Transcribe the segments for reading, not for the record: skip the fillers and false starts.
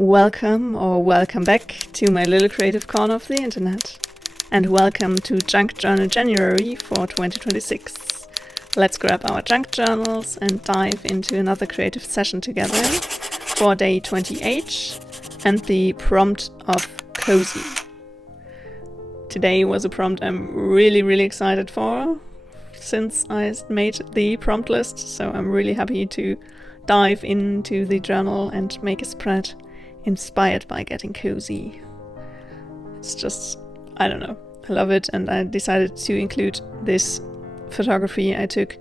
Welcome or welcome back to my little creative corner of the internet. And welcome to Junk Journal January for 2026. Let's grab our junk journals and dive into another creative session together for day 28 and the prompt of cozy. Today was a prompt I'm really excited for since I made the prompt list, so I'm really happy to dive into the journal and make a spread inspired by getting cozy. It's just, I don't know, I love it, and I decided to include this photography I took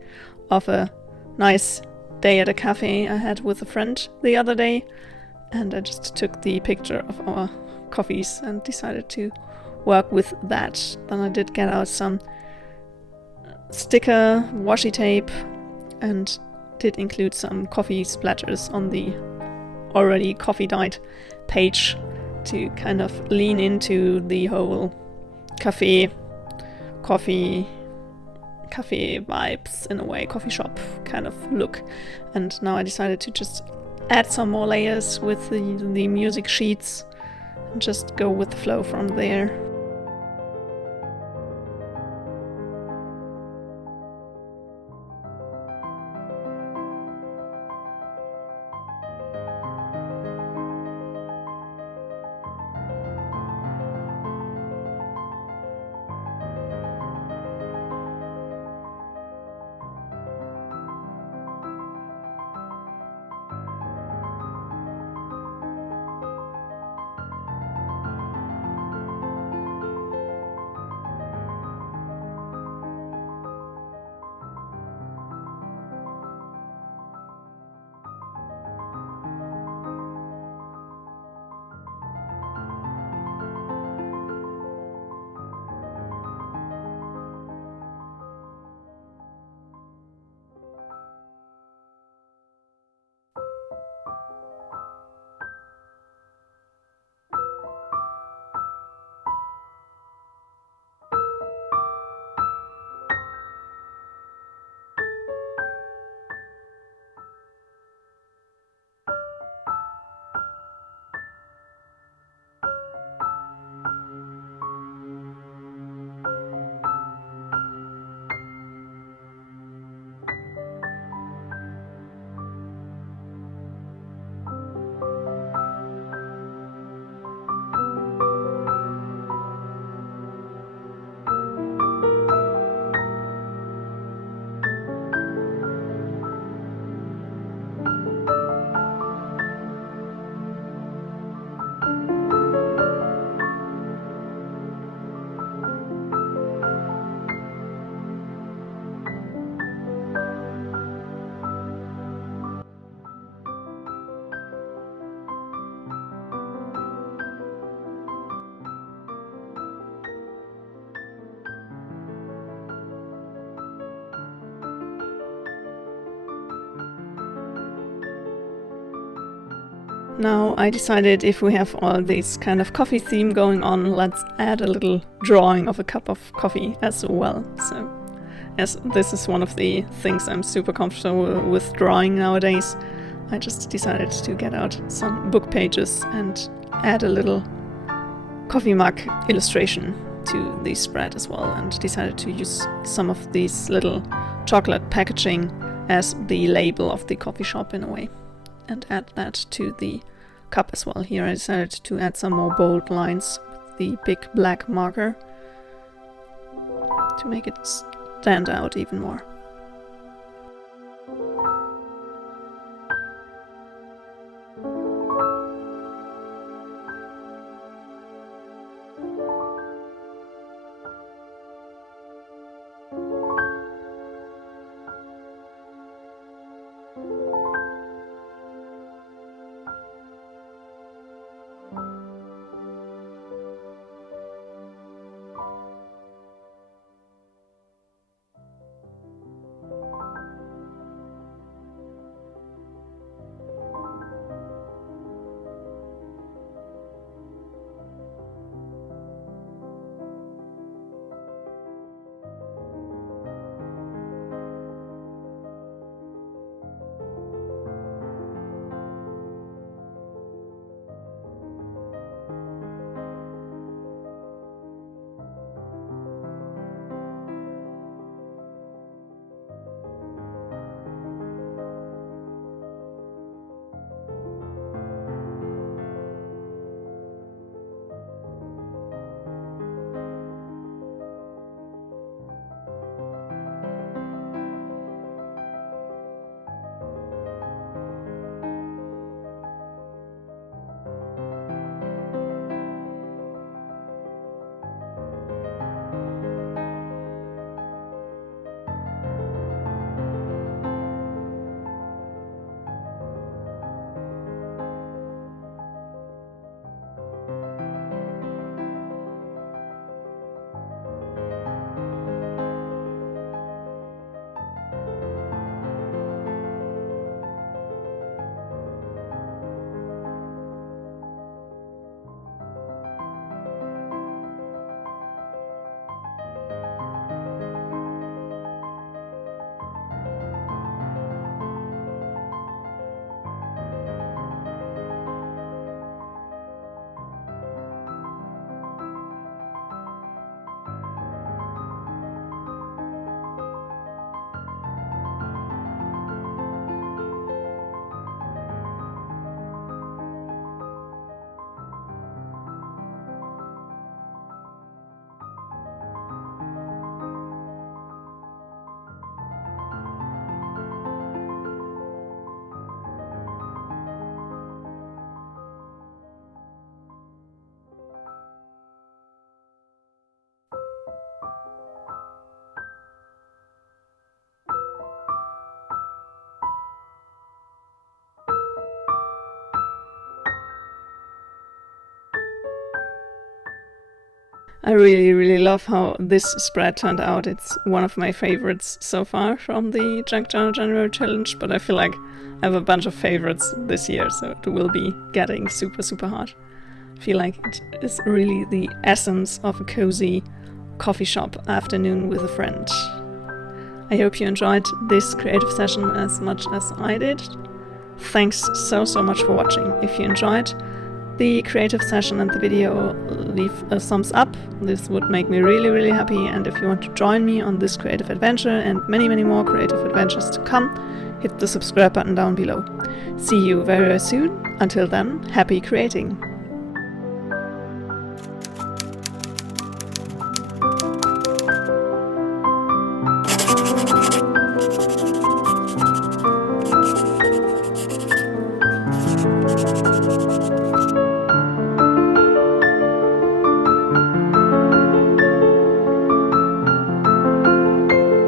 of a nice day at a cafe I had with a friend the other day, and I just took the picture of our coffees and decided to work with that. Then I did get out some sticker, washi tape, and did include some coffee splatters on the already coffee dyed page to kind of lean into the whole coffee vibes in a way, coffee shop kind of look. And now I decided to just add some more layers with the music sheets and just go with the flow from there. Now I decided if we have all this kind of coffee theme going on, let's add a little drawing of a cup of coffee as well. So as this is one of the things I'm super comfortable with drawing nowadays, I just decided to get out some book pages and add a little coffee mug illustration to the spread as well, and decided to use some of these little chocolate packaging as the label of the coffee shop in a way, and add that to the cup as well. Here I decided to add some more bold lines with the big black marker to make it stand out even more. I really love how this spread turned out. It's one of my favorites so far from the Junk Journal January challenge, but I feel like I have a bunch of favorites this year, so it will be getting super hard. I feel like it is really the essence of a cozy coffee shop afternoon with a friend. I hope you enjoyed this creative session as much as I did. Thanks so much for watching. If you enjoyed the creative session and the video, leave a thumbs up. This would make me really happy. And if you want to join me on this creative adventure and many more creative adventures to come, hit the subscribe button down below. See you very soon. Until then, happy creating!